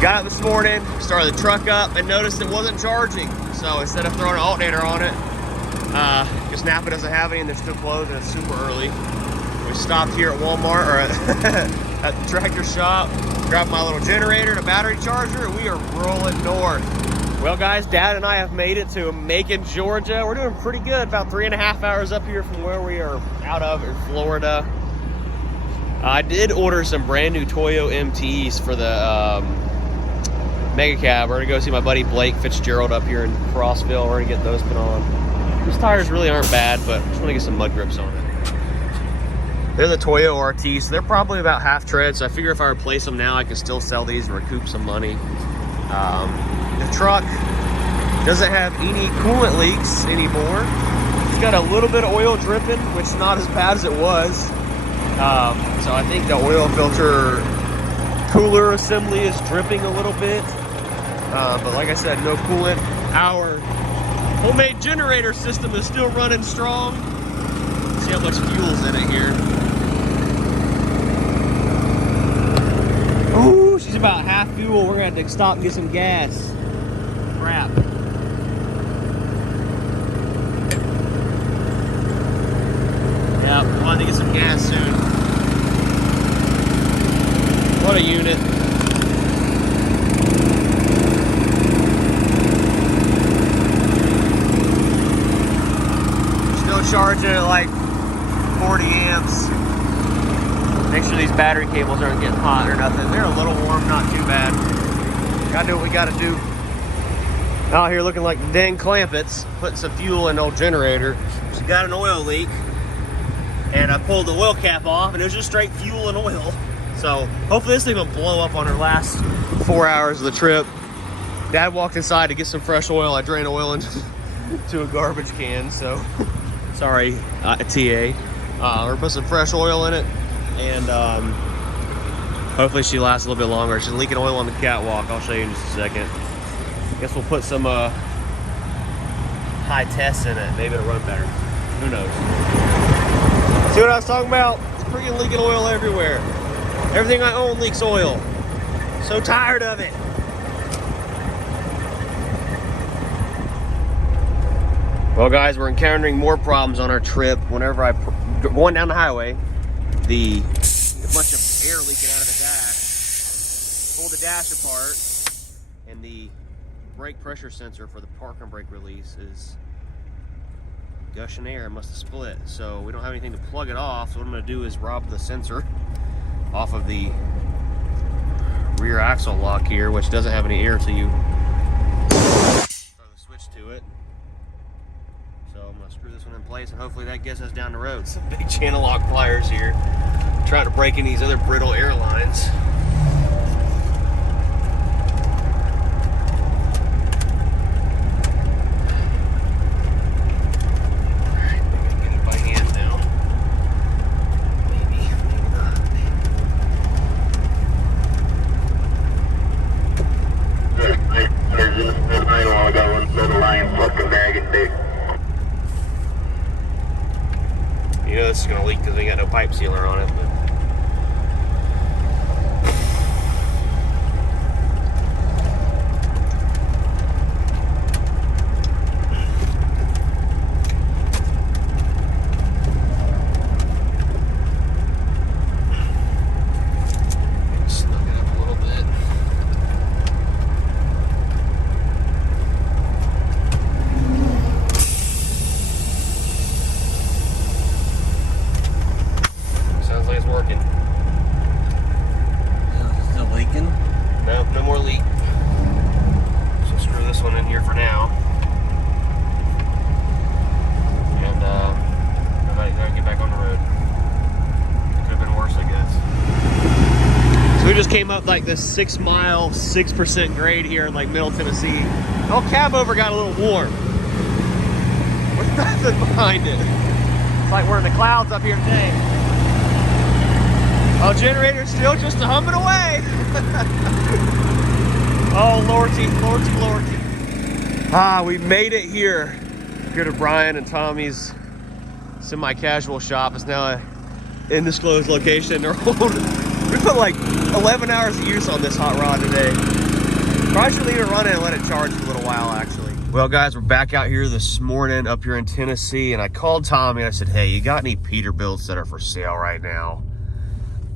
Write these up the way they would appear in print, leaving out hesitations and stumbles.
Got up this morning, started the truck up, and noticed it wasn't charging. So instead of throwing an alternator on it, because Napa doesn't have any and they're still closed and it's super early. We stopped here at Walmart, or at the tractor shop, grabbed my little generator and a battery charger, and we are rolling north. Well guys, Dad and I have made it to Macon, Georgia. We're doing pretty good, about 3.5 hours up here from where we are out of in Florida. I did order some brand new Toyo MTs for the Mega Cab. We're gonna go see my buddy Blake Fitzgerald up here in Crossville. We're gonna get those put on. These tires really aren't bad, but I just wanna get some mud grips on it. They're the Toyo RT, so they're probably about half tread, so I figure if I replace them now, I can still sell these and recoup some money. The truck doesn't have any coolant leaks anymore. It's got a little bit of oil dripping, which is not as bad as it was. So I think the oil filter cooler assembly is dripping a little bit. But like I said, no coolant. Our homemade generator system is still running strong. See how much fuel's in it here. Ooh, she's about half fuel. We're gonna have to stop and get some gas. Crap. Yeah, we'll have to get some gas soon. What a unit. Still charging at like 40 amps. Make sure these battery cables aren't getting hot or nothing. They're a little warm, not too bad. Gotta do what we gotta do. Out here looking like dang clampets, putting some fuel in the old generator. She got an oil leak, and I pulled the oil cap off, and it was just straight fuel and oil. So hopefully this thing will blow up on her last 4 hours of the trip. Dad walked inside to get some fresh oil. I drained oil into a garbage can, so sorry, TA. We're putting some fresh oil in it, and hopefully she lasts a little bit longer. She's leaking oil on the catwalk. I'll show you in just a second. Guess we'll put some high tests in it. Maybe it'll run better. Who knows? See what I was talking about? It's freaking leaking oil everywhere. Everything I own leaks oil. So tired of it. Well guys, we're encountering more problems on our trip. Whenever I going down the highway, a bunch of air leaking out of the dash. Pull the dash apart, and the brake pressure sensor for the park and brake release is gushing air. It must have split, so we don't have anything to plug it off. So what I'm going to do is rob the sensor off of the rear axle lock here, which doesn't have any air till you throw the switch to it. So I'm going to screw this one in place, and hopefully that gets us down the road. Some big channel lock pliers here, trying to break in these other brittle air lines. You know this is going to leak because we got no pipe sealer on it, but snug it up a little bit. Sounds like it's working. Still leaking? Nope, no more leak. So screw this one in here for now. And gotta get back on the road. It could have been worse, I guess. So we just came up like this 6 mile, 6% grade here in like Middle Tennessee. The whole cab over got a little warm. With nothing behind it. It's like we're in the clouds up here today. Oh, generator's still just humming away. Oh, Lordy, Lordy, Lordy. Ah, we made it here. Here to Brian and Tommy's semi-casual shop. It's now an undisclosed location. We put like 11 hours of use on this hot rod today. Probably should leave it running and let it charge for a little while, actually. Well, guys, we're back out here this morning up here in Tennessee, and I called Tommy and I said, hey, you got any Peterbilts that are for sale right now?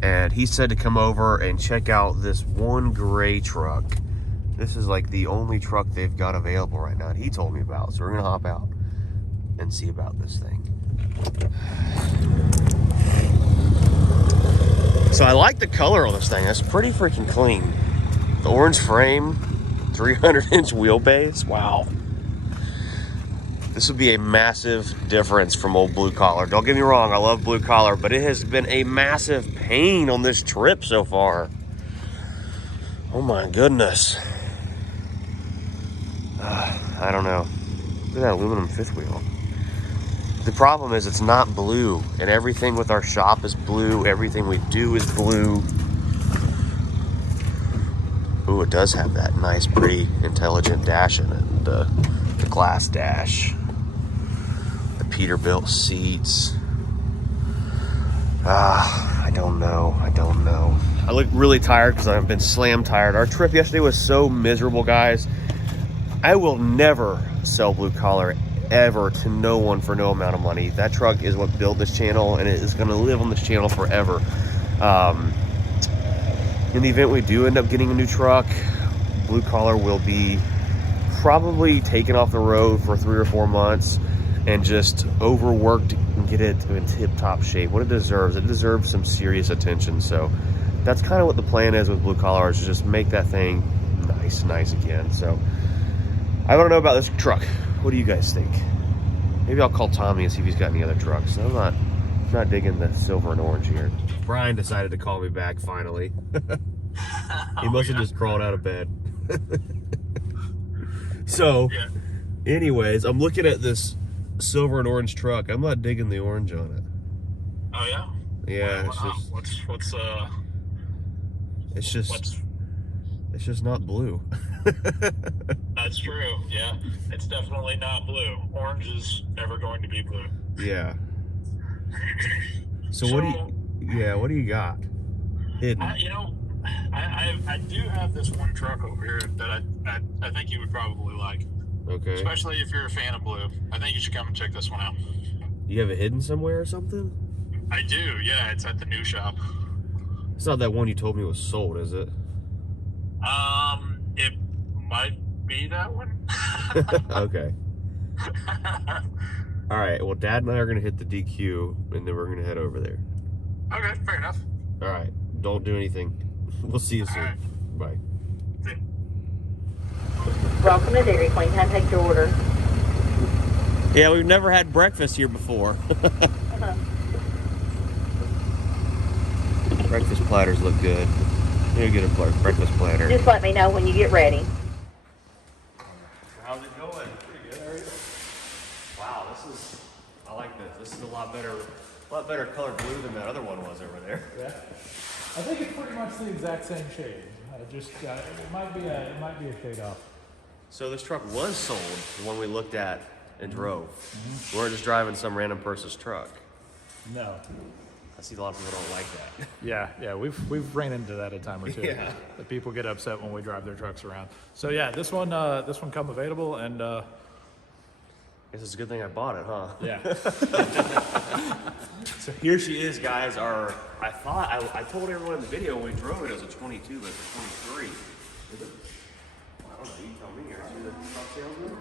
And he said to come over and check out this one gray truck. This is like the only truck they've got available right now, and he told me about. So we're gonna hop out and see about this thing. So I like the color on this thing. It's pretty freaking clean. The orange frame, 300-inch wheelbase. Wow. This would be a massive difference from old blue collar. Don't get me wrong, I love blue collar, but it has been a massive pain on this trip so far. Oh my goodness. I don't know. Look at that aluminum fifth wheel. The problem is it's not blue, and everything with our shop is blue. Everything we do is blue. Ooh, it does have that nice, pretty, intelligent dash in it. The glass dash. The Peterbilt seats. I don't know. I look really tired because I've been slam tired. Our trip yesterday was so miserable, guys. I will never sell blue collar ever to no one for no amount of money. That truck is what built this channel, and it is going to live on this channel forever. In the event we do end up getting a new truck, blue collar will be probably taken off the road for 3 or 4 months and just overworked and get it in tip-top shape. What it deserves. It deserves some serious attention. So that's kind of what the plan is with blue collar, is to just make that thing nice again. So I want to know about this truck. What do you guys think? Maybe I'll call Tommy and see if he's got any other trucks. I'm not digging the silver and orange here. Brian decided to call me back finally. He must have just crawled out of bed. So, anyways, I'm looking at this silver and orange truck. I'm not digging the orange on it. Oh yeah? Yeah, it's just not blue. That's true. Yeah, it's definitely not blue. Orange is never going to be blue. Yeah. So what do you got hidden? I do have this one truck over here that I think you would probably like. Okay. Especially if you're a fan of blue. I think you should come and check this one out. You have it hidden somewhere or something? I do, yeah. It's at the new shop. It's not that one you told me was sold, is it? It might be that one. Okay. All right, well, Dad and I are going to hit the DQ, and then we're going to head over there. Okay, fair enough. All right, don't do anything. We'll see you soon. Right. Bye. Welcome to Dairy Queen. Can I take your order? Yeah, we've never had breakfast here before. Breakfast platters look good. You get a breakfast platter. Just let me know when you get ready. How's it going? Pretty good. How are you? Wow, I like this. This is a lot better colored blue than that other one was over there. Yeah, I think it's pretty much the exact same shade. It might be a shade off. So this truck was sold, the one we looked at and drove. We weren't just driving some random person's truck. No. I see a lot of people don't like that. Yeah, we've ran into that a time or two. Yeah. The people get upset when we drive their trucks around. So yeah, this one come available, and I guess it's a good thing I bought it, huh? yeah. So here she is, guys. I told everyone in the video when we drove it was a 22, but it's a 23. I don't know, you tell me. Are you the truck salesman?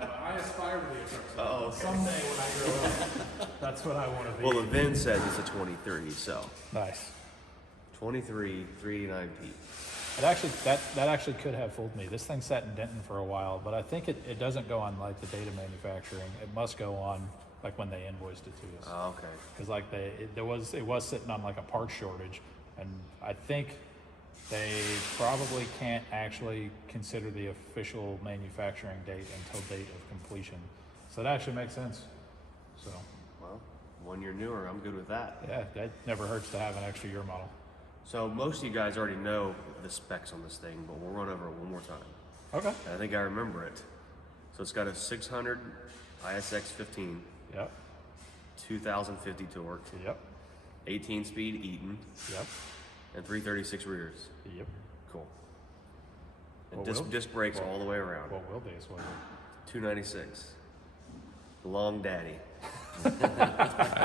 I aspire to be a truck salesman. Oh, okay. Someday when I grow up, that's what I want to be. Well, the VIN says it's a 23, so. Nice. 23, 389P. That actually could have fooled me. This thing sat in Denton for a while, but I think it doesn't go on like the date of manufacturing. It must go on like when they invoiced it to us. Oh, okay. Because like it was sitting on like a parts shortage, and I think they probably can't actually consider the official manufacturing date until date of completion. So that actually makes sense. So. Well, 1 year newer, I'm good with that. Yeah, that never hurts to have an extra year model. So most of you guys already know the specs on this thing, but we'll run over it one more time. Okay. I think I remember it. So it's got a 600 ISX 15. Yep. 2050 torque. Yep. 18 speed Eaton. Yep. And 336 rears. Yep. Cool. disc brakes all the way around. What wheelbase was it? 296. Long daddy.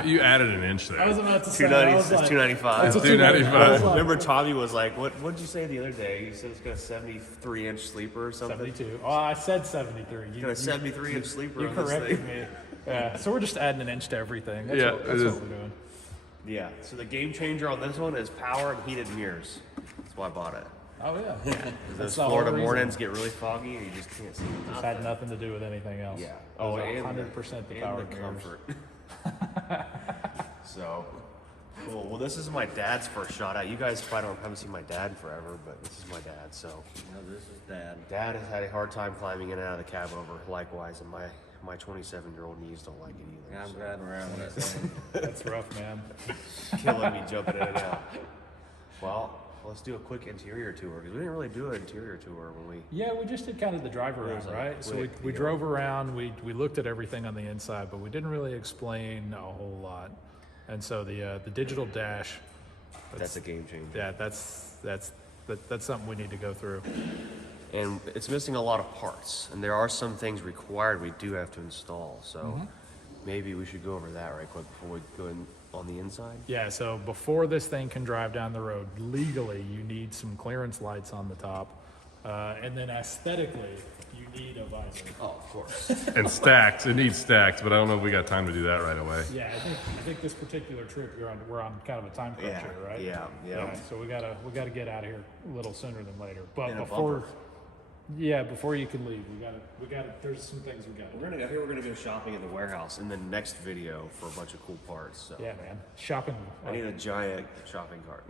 You added an inch there. I was about to say. 290. I It's was like, 295. It's 295. Remember, Tommy was like, "What did you say the other day? You said it's got a 73-inch sleeper or something." 72. Oh, I said 73. Got a 73-inch sleeper You on this corrected thing. me. Yeah. So we're just adding an inch to everything. That's Yeah, what it we're is. doing. Yeah. So the game changer on this one is power and heated mirrors. That's why I bought it. Oh yeah. Those the whole Florida reason. mornings get really foggy and you just can't see. Just had nothing to do with anything else. Yeah. Oh, and 100% the power and the mirrors. comfort. So cool. Well, this is my dad's first shot at. You guys probably haven't seen my dad in forever, but this is my dad. So This is Dad. Dad has had a hard time climbing in and out of the cab over. Likewise, and my 27-year-old knees don't like it either. I'm so. driving around with that thing. That's rough, man. Killing me jumping in and out. Well, let's do a quick interior tour because we didn't really do an interior tour when we. Yeah, we just did kind of the drive around, was a right? So quick we deal. drove around, we looked at everything on the inside, but we didn't really explain a whole lot. And so the digital dash, That's a game changer. yeah, that's something we need to go through. And it's missing a lot of parts, and there are some things required we do have to install. So maybe we should go over that right quick before we go in on the inside. Yeah, so before this thing can drive down the road legally, you need some clearance lights on the top, and then aesthetically, you need a visor. Oh, of course. And stacks. It needs stacks, but I don't know if we got time to do that right away. Yeah, I think this particular trip we're on kind of a time crunch Yeah, here, right? yeah. So we gotta get out of here a little sooner than later. But And a before, bumper. yeah, before you can leave, we gotta. There's some things we gotta do. We're gonna go shopping in the warehouse in the next video for a bunch of cool parts. So Yeah, man, shopping. I need a giant shopping cart.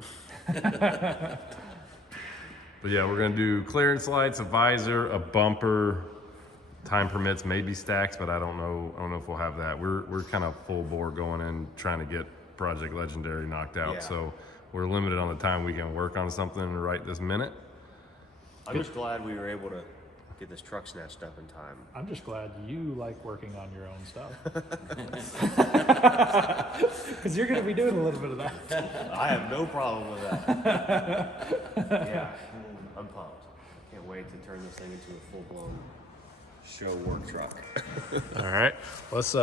But yeah, we're gonna do clearance lights, a visor, a bumper. Time permits, maybe stacks, but I don't know if we'll have that. We're kind of full bore going in trying to get Project Legendary knocked out. Yeah. So we're limited on the time we can work on something right this minute. I'm just glad we were able to get this truck snatched up in time. I'm just glad you like working on your own stuff. Because you're gonna be doing a little bit of that. I have no problem with that. Yeah, I'm pumped. Can't wait to turn this thing into a full-blown show work truck. All right, let's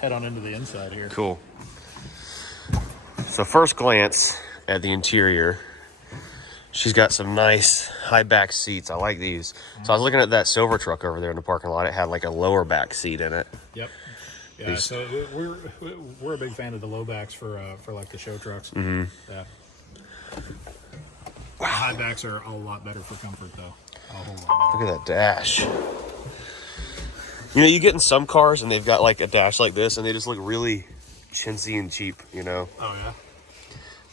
head on into the inside here. Cool. So first glance at the interior, she's got some nice high back seats. I like these. So I was looking at that silver truck over there in the parking lot. It had like a lower back seat in it. Yep. Yeah. So we're a big fan of the low backs for like the show trucks. Mm-hmm. Yeah. Wow. High backs are a lot better for comfort though. A whole lot better. Look at that dash. You know, you get in some cars and they've got like a dash like this and they just look really chintzy and cheap, you know? Oh yeah.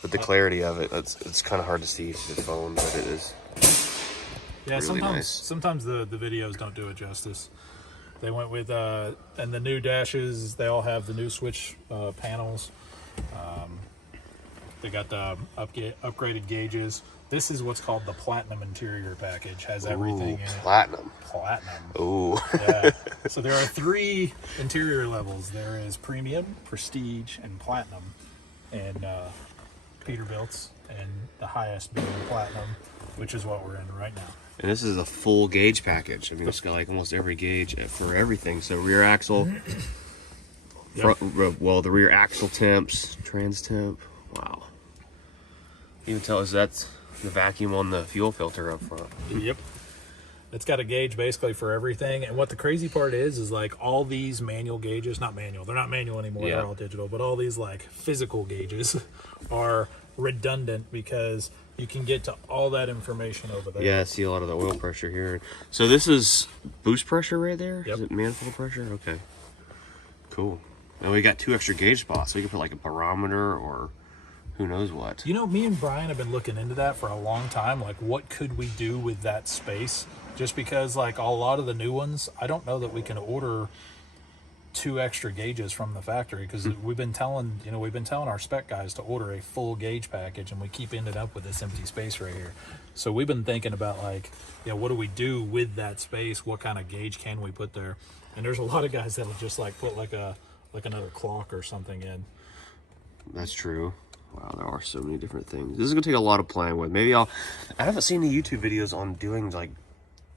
But the clarity of it, it's kind of hard to see through the phone, but it is. Yeah, really nice. sometimes the videos don't do it justice. They went with and the new dashes, they all have the new switch panels. They got the upgraded gauges. This is what's called the Platinum interior package. Has everything in it. Platinum. Platinum. Ooh. Yeah. So there are 3 interior levels. There is Premium, Prestige, and Platinum. And Peterbilt's, and the highest being Platinum, which is what we're in right now. And this is a full gauge package. I mean, it's got like almost every gauge for everything. So rear axle, Yep. the rear axle temps, trans temp. Wow. Even tell us that's the vacuum on the fuel filter up front. Yep. It's got a gauge basically for everything. And what the crazy part is like all these manual gauges, not manual, they're not manual anymore, Yeah. they're all digital, but all these like physical gauges are redundant because you can get to all that information over there. Yeah, I see a lot of the oil pressure here. So this is boost pressure right there? Yep. Is it manifold pressure? Okay. Cool. And we got 2 extra gauge spots. So we can put like a barometer or who knows what. You know, me and Brian have been looking into that for a long time. Like, what could we do with that space? Just because, like, a lot of the new ones, I don't know that we can order 2 extra gauges from the factory because we've been telling our spec guys to order a full gauge package, and we keep ending up with this empty space right here. So we've been thinking about like, what do we do with that space? What kind of gauge can we put there? And there's a lot of guys that'll just like put like another clock or something in. That's true. Wow, there are so many different things. This is gonna take a lot of playing with. Maybe I haven't seen the YouTube videos on doing like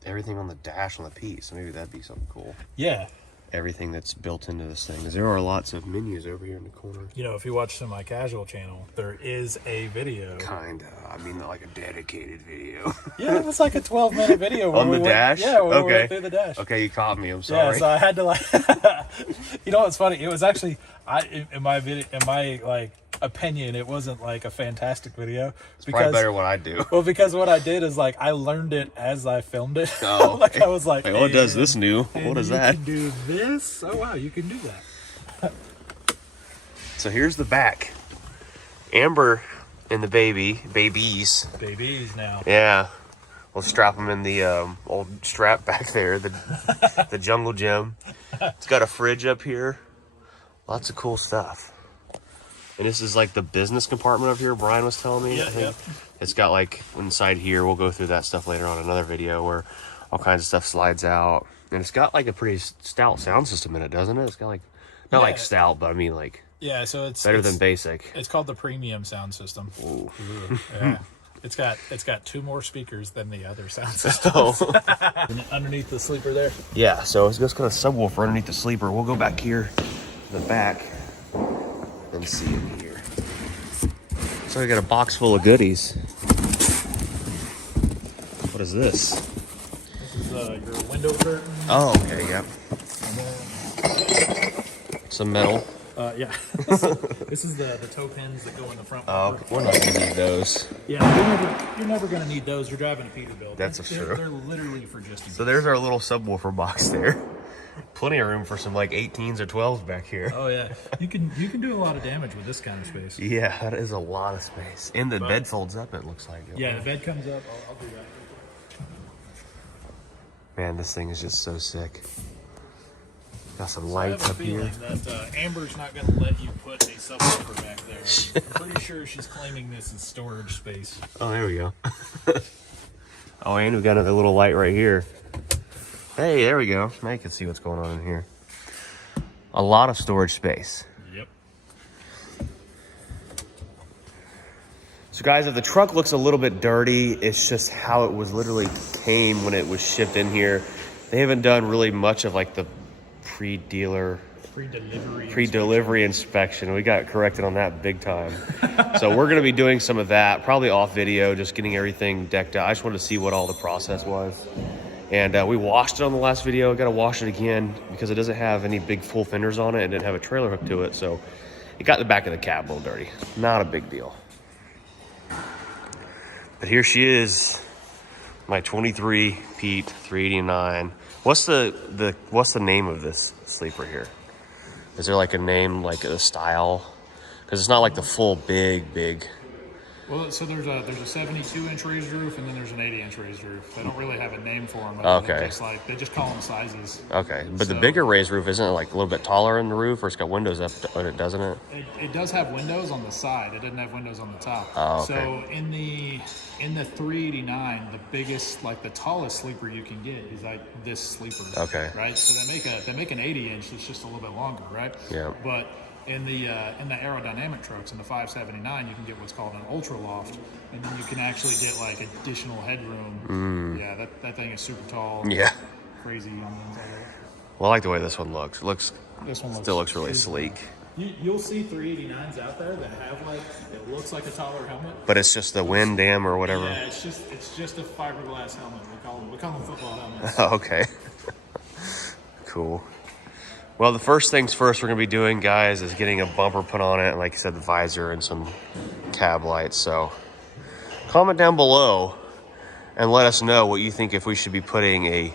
everything on the dash on the piece. Maybe that'd be something cool. Yeah. Everything that's built into this thing. 'Cause there are lots of menus over here in the corner. You know, if you watch my casual channel, there is a video. Kinda. I mean, like a dedicated video. Yeah, it was like a 12-minute video. Where On the dash? Yeah, where we Okay. went through the dash. Okay, you caught me. I'm Yeah, sorry. so I had to like, you know what's funny? It was actually, in my like opinion, it wasn't like a fantastic video. It's probably better what I do. Well, because what I did is like I learned it as I filmed it. Oh. Like I was like, Oh, it does this new. and What is you that? can do this. Oh wow, you can do that. So here's the back. Amber and the babies. Babies now. Yeah. We'll strap them in the old strap back there, the jungle gym. It's got a fridge up here. Lots of cool stuff. And this is like the business compartment up here, Brian was telling me. Yeah, I think. yeah. It's got like inside here, we'll go through that stuff later on in another video where all kinds of stuff slides out. And it's got like a pretty stout sound system in it, doesn't it? It's got like, not like stout, but I mean like Yeah, so it's better than basic. It's called the premium sound system. Ooh. Yeah. It's got 2 more speakers than the other sound systems. Oh. Underneath the sleeper there. Yeah, so it's just got a subwoofer underneath the sleeper. We'll go back here to the back and see in here. So we got a box full of goodies. What is this? This is your window curtain. Oh, okay, yep. Some metal. Yeah. This is the toe pins that go in the front. Oh, we're not gonna need those. Yeah, you're never gonna need those. You're driving a Peterbilt. That's true. They're literally for just. So there's our little subwoofer box there. Plenty of room for some like 18s or 12s back here. Oh yeah, you can do a lot of damage with this kind of space. Yeah, that is a lot of space. And the bed folds up, it looks like. Yeah, the bed comes up. I'll do that. Man, this thing is just so sick. Got some I lights have up a here. feeling that Amber's not going to let you put a subwoofer back there. I'm pretty sure she's claiming this as storage space. Oh, there we go. Oh, and we've got another little light right here. Hey, there we go. Now you can see what's going on in here. A lot of storage space. Yep. So guys, if the truck looks a little bit dirty, it's just how it was literally came when it was shipped in here. They haven't done really much of like the pre-delivery inspection. We got corrected on that big time. So we're going to be doing some of that, probably off video, just getting everything decked out. I just wanted to see what all the process was. And we washed it on the last video. Got to wash it again because it doesn't have any big full fenders on it and didn't have a trailer hook to it. So it got the back of the cab a little dirty. Not a big deal. But here she is, my 23 Pete 389. What's the name of this sleeper here? Is there like a name, like a style? Because it's not like the full big. Well, so there's a 72-inch raised roof and then there's an 80-inch raised roof. They don't really have a name for them. Okay. They just call them sizes. Okay, but the So- bigger raised roof, isn't it like a little bit taller in the roof, or it's got windows up on it, doesn't it? It does have windows on the side. It doesn't have windows on the top. Oh, okay. So in the 389, the biggest, like the tallest sleeper you can get is like this sleeper. Okay. Right. So they make an 80-inch. It's just a little bit longer, right? Yeah. But in the aerodynamic trucks, in the 579, you can get what's called an ultra loft, and then you can actually get like additional headroom. Yeah, that thing is super tall. Yeah. Crazy on the inside. Well, I like the way this one looks. This one Still looks really crazy. sleek. You'll see 389s out there that have like, it looks like a taller helmet. But it's just the wind dam or whatever. Yeah, it's just a fiberglass helmet. We call them football helmets. Oh, okay. Cool. Well, the first things first we're going to be doing, guys, is getting a bumper put on it. And like you said, the visor and some cab lights. So comment down below and let us know what you think if we should be putting a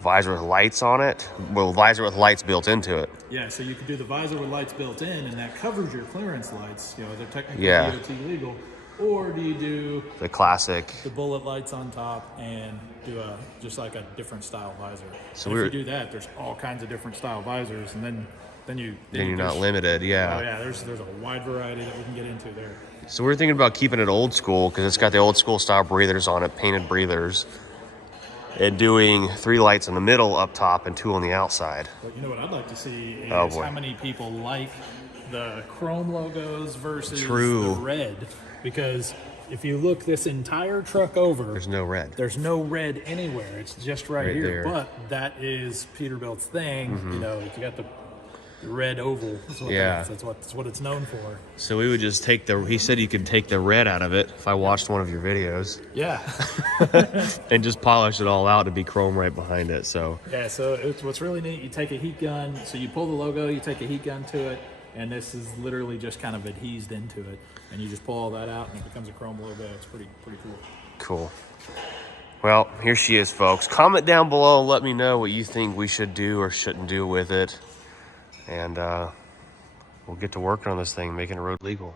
visor with lights on it. Well, visor with lights built into it. Yeah, so you can do the visor with lights built in, and that covers your clearance lights. You know, they're technically Yeah. DOT legal. Or do you do The classic. the bullet lights on top and do just like a different style visor? So if we're- you do that, there's all kinds of different style visors, and then Then you're not there's- limited, Oh yeah. yeah, there's a wide variety that we can get into there. So we're thinking about keeping it old school because it's got the old school style breathers on it, painted breathers. And doing 3 lights in the middle up top and 2 on the outside. But you know what I'd like to see is Oh, boy. how many people like the chrome logos versus True. the red. Because if you look this entire truck over, There's no red. there's no red anywhere. It's just right here. there. But that is Peterbilt's thing. You know, if you got the red oval, that's what Yeah. that's what it's known for. So we would just take the, he said you could take the red out of it if I watched one of your videos Yeah. and just polish it all out to be chrome right behind it. So Yeah, so what's really neat, you take a heat gun, so you pull the logo, you take a heat gun to it, and this is literally just kind of adhesed into it, and you just pull all that out and it becomes a chrome logo. It's pretty cool. cool. Well, here she is, folks. Comment down below and let me know what you think we should do or shouldn't do with it. And we'll get to working on this thing, making the road legal.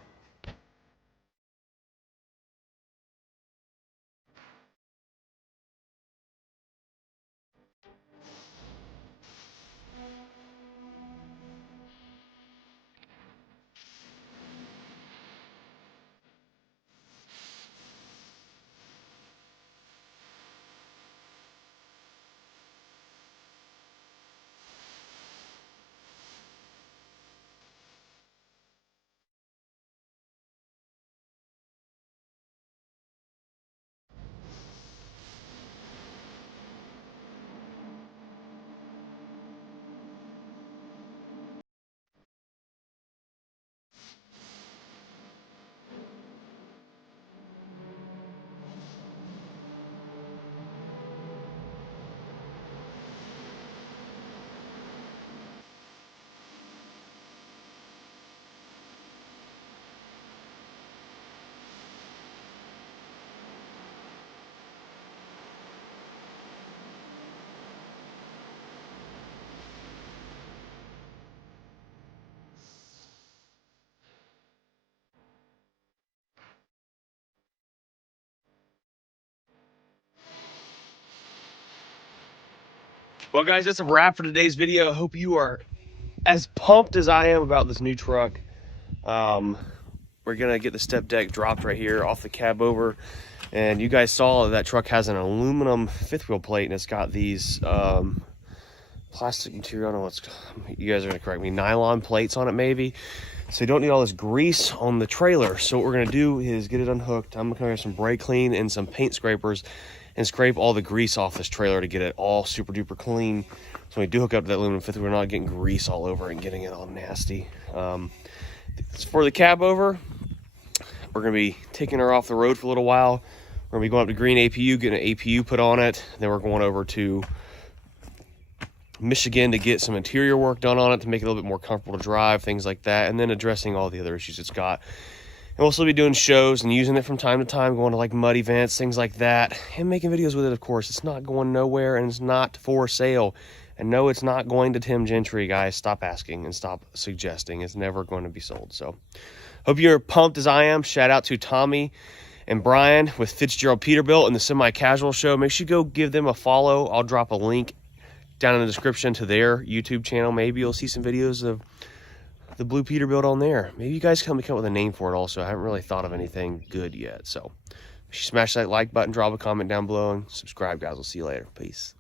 Well, guys, that's a wrap for today's video. I hope you are as pumped as I am about this new truck. We're gonna get the step deck dropped right here off the cab over, and you guys saw that truck has an aluminum fifth wheel plate, and it's got these plastic material. I don't know what's, you guys are gonna correct me, nylon plates on it maybe, so you don't need all this grease on the trailer. So what we're gonna do is get it unhooked. I'm gonna have some brake clean and some paint scrapers and scrape all the grease off this trailer to get it all super duper clean. So when we do hook up to that aluminum fifth wheel, we're not getting grease all over and getting it all nasty. For the cab over, we're gonna be taking her off the road for a little while. We're gonna be going up to Green APU, getting an APU put on it. Then we're going over to Michigan to get some interior work done on it to make it a little bit more comfortable to drive, things like that, and then addressing all the other issues it's got. And we'll still be doing shows and using it from time to time, going to like mud events, things like that, and making videos with it, of course. It's not going nowhere, and it's not for sale. And no, it's not going to Tim Gentry, guys. Stop asking and stop suggesting. It's never going to be sold. So hope you're pumped as I am. Shout out to Tommy and Brian with Fitzgerald Peterbilt and the Semi-Casual Show. Make sure you go give them a follow. I'll drop a link down in the description to their YouTube channel. Maybe you'll see some videos of the blue Peterbilt on there. Maybe you guys can come up with a name for it also. I haven't really thought of anything good yet. So smash that like button, drop a comment down below, and subscribe, guys. We'll see you later. Peace.